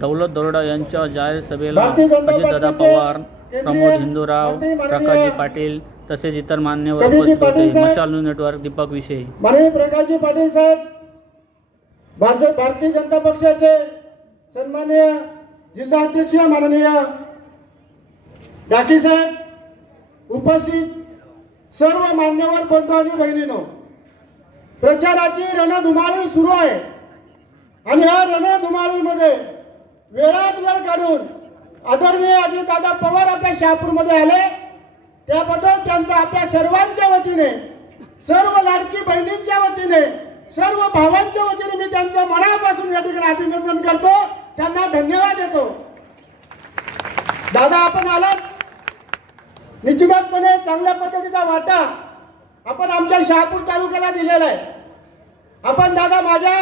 दौलत दरोडा यांच्या जाहीर सभेला अजितदादा पवार, प्रमोद हिंदूराव, प्रकाशजी पाटील तसेच इतर मान्यवर उपस्थित होते। मशाल न्यूज नेटवर्क दीपक विषयी। माननीय प्रकाशजी पाटील साहेब, भारतीय जनता पक्षाचे सन्माननीय जिल्हा अध्यक्ष माननीय डाकी साहेब, उपस्थित सर्व मान्यवर बंधू आणि भगिनींनो, प्रचाराची रणधुमाळी सुरू आहे आणि या रणधुमाळीमध्ये वेळात वेळ काढून आदरणीय अजितदादा पवार आपल्या शहापूरमध्ये आले, त्याबद्दल त्यांचा आपल्या सर्वांच्या वतीने, सर्व लाडकी बहिणींच्या वतीने, सर्व भावांच्या वतीने मी त्यांचं मनापासून या ठिकाणी अभिनंदन करतो, त्यांना धन्यवाद देतो। दादा, आपण आलात, निश्चितपणे चांगल्या पद्धतीचा वाटा आपण आमच्या शहापूर तालुक्याला दिलेला आहे। आपण दादा माझ्या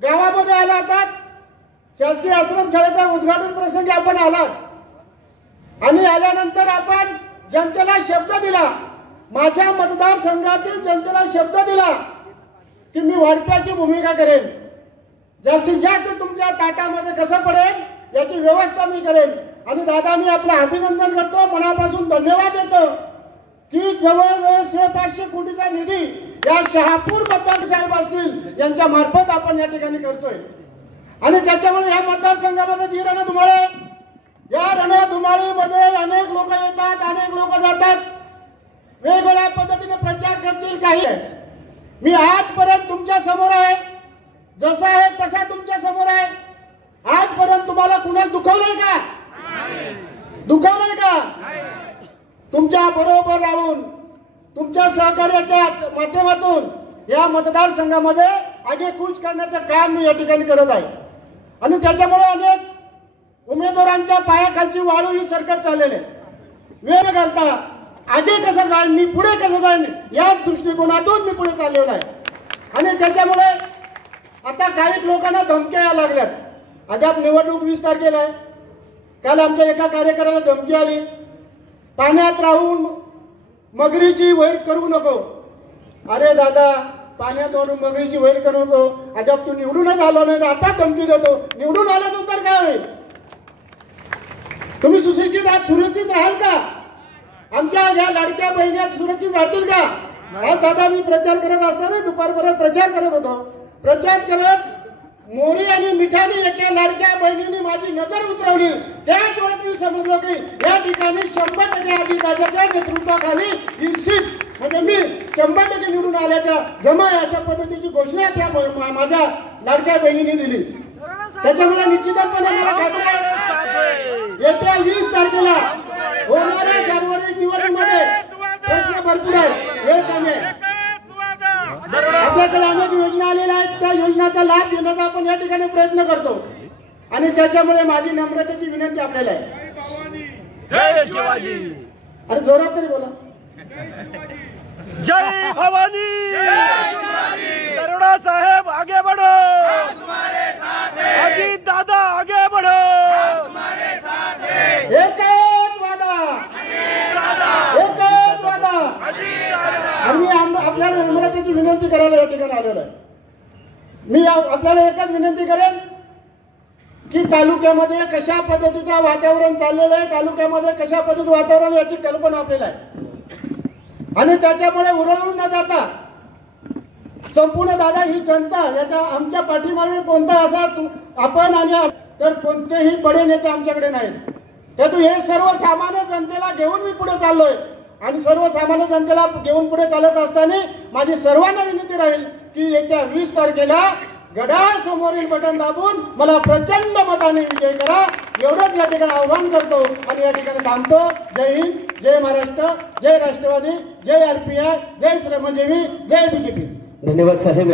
गावामध्ये आला होतात, शासकीय आश्रमशाळेच्या उद्घाटन प्रसंगी आपण आलात आणि आल्यानंतर आपण जनतेला शब्द दिला, माझ्या मतदारसंघातील जनतेला शब्द दिला की मी वाढप्याची भूमिका करेन, जास्तीत जास्त तुमच्या ताटामध्ये कसं पडेल याची व्यवस्था मी करेन। आणि दादा, मी आपलं अभिनंदन करतो, मनापासून धन्यवाद देतो की जवळजवळ 500 कोटीचा निधी या शहापूर मतदारसाहेब असतील यांच्या मार्फत आपण या ठिकाणी करतोय। आणि त्याच्यामुळे या मतदारसंघामध्ये जी रणधुमाळी आहे, या रणधुमाळीमध्ये अनेक लोक येतात, अनेक लोक जातात, वेगवेगळ्या पद्धतीने प्रचार करतील काही। मी आजपर्यंत तुमच्या समोर आहे, जसा आहे तसा तुमच्या समोर आहे। आजपर्यंत तुम्हाला कुणाला दुखवलंय का? दुखवलंय का? तुमच्या बरोबर राहून तुमच्या सहकार्याच्या माध्यमातून या मतदारसंघामध्ये आगेकूच करण्याचं काम मी या ठिकाणी करत आहे। आणि त्याच्यामुळे अनेक उमेदवारांच्या पायाखालची वाळू ही सरकत चाललेली आहे। वेळ घालता आगे कसं जाईन मी, पुढे कसं जाईन, या दृष्टिकोनातून मी पुढे चाललेलो आहे। आणि त्याच्यामुळे आता काही लोकांना धमक्या यायला लागल्यात। अद्याप निवडणूक 20 तारखेला आहे। काल आमच्या एका कार्यकर्त्याला धमकी आली, पाण्यात राहून मगरीची वैर करू नको। अरे दादा, पाण्यात राहून मगरीची वैर करू नको, अद्याप तू निवडूनच आलो नाही, आता धमकी देतो, निवडून आल्यानंतर काय होईल? तुम्ही सुशिक्षित आहात, सुरक्षित राहाल का? आमच्या या लाडक्या बहिणी सुरक्षित राहतील का? आज दादा, मी प्रचार करत असताना दुपारपर्यंत प्रचार करत होतो, प्रचार करत मोरी आणि मिठाने एका लाडक्या बहिणीने माझी नजर उतरवली। त्याच वेळेस मी समजलो की या ठिकाणी 100% अजितदादाच्या नेतृत्वाखाली ईर्षित म्हणजे मी 100% निवडून आल्याच्या जमा अशा पद्धतीची घोषणा त्या माझ्या लाडक्या बहिणीने दिली। त्याच्यामुळे निश्चितपणे मला खात्री आहे येत्या 20 तारखेला होणाऱ्या सार्वत्रिक निवडणुकीमध्ये प्रश्न भरपूर आहेत, वेळ कमी आहे। आपल्याकडे अनेक योजना आलेल्या आहेत, त्या योजनाचा लाभ घेण्याचा आपण या ठिकाणी प्रयत्न करतो। आणि त्याच्यामुळे माझी नम्रतेची विनंती आपल्याला आहे, जय शिवाजी। अरे जोरात तरी बोला, जय भवानी, दरोडा साहेब आगे बढ़ो, अजीत दादा आगे बढ़ो, एकच वादा, एकच वादा। आम्ही आपल्याला नम्रतेची विनंती करायला या ठिकाणी आलेलो आहे। मी आपल्याला एकच विनंती करेन की तालुक्यामध्ये कशा पद्धतीचं वातावरण चाललेलं आहे, तालुक्यामध्ये कशा पद्धतीचं वातावरण याची कल्पना आपल्याला आहे। आणि त्याच्यामुळे उरळून न जाता संपूर्ण दादा ही जनता याच्या आमच्या पाठीमागे कोणता असा आपण आणि तर कोणतेही बडे नेते आमच्याकडे नाहीत। त्यातून हे सर्वसामान्य जनतेला घेऊन मी पुढे चाललोय आणि सर्वसामान्य जनतेला घेऊन पुढे चालत असताना माझी सर्वांना विनंती राहील की येत्या 20 तारखेला घड्याळ समोरील बटन दाबून मला प्रचंड मताने विजय करा, एवढंच या ठिकाणी आव्हान करतो आणि या ठिकाणी थांबतो। जय हिंद, जय महाराष्ट्र, जय राष्ट्रवादी, जय RPI, जय श्रमजीवी, जय BJP। धन्यवाद साहेब।